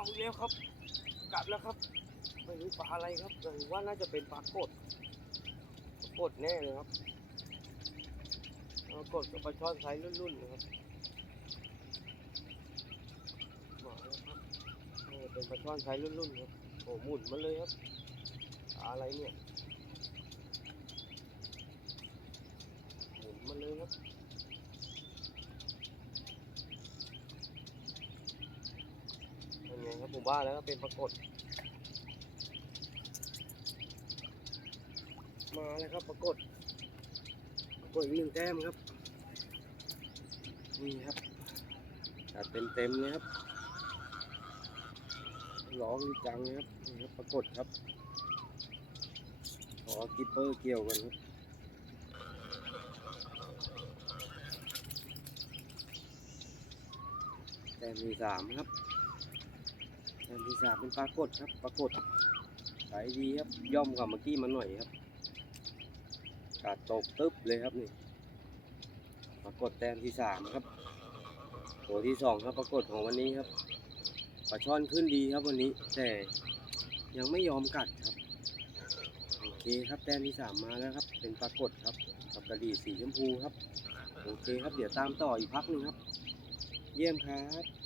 เอาอีกแล้วครับ กลับแล้วครับ ไม่รู้ปลาอะไรครับแต่ว่าน่าจะเป็นปลากดปลากดแน่เลยครับปลากดกับปลาช่อนไซส์รุ่นๆนะครับมาแล้วครับเป็นปลาช่อนไซส์รุ่นๆครับโอ้หมุนมาเลยครับปลาอะไรเนี่ยหมุนมาเลยครับ เป็นไง ครับผมว่าแล้วก็เป็นปรากฏ มาแล้วครับปรากฏปรากฏอีกหนึ่งแต้มครับนี่ครับจัดเต็มเต็มๆเลยครับร้องจังเลยครับนี่ครับปรากฏครับขอกิปเปอร์เกี่ยวกันครับแต้มีสามครับ แต้มที่สามเป็นปรากฏครับปรากฏขายดีครับย่อมกว่าเมื่อกี้มาหน่อยครับกาดตกตึ๊บเลยครับนี่ปรากฏแต้มที่สามครับ ตัวที่สองครับปรากฏของวันนี้ครับปลาช่อนขึ้นดีครับวันนี้ แต่ยังไม่ยอมกัดครับโอเคครับแต้มที่สามมาแล้วครับ เป็นปรากฏครับกับกระดี่สีชมพูครับโอเคครับเดี๋ยวตามต่ออีกพักหนึ่งครับ เยี่ยมครับ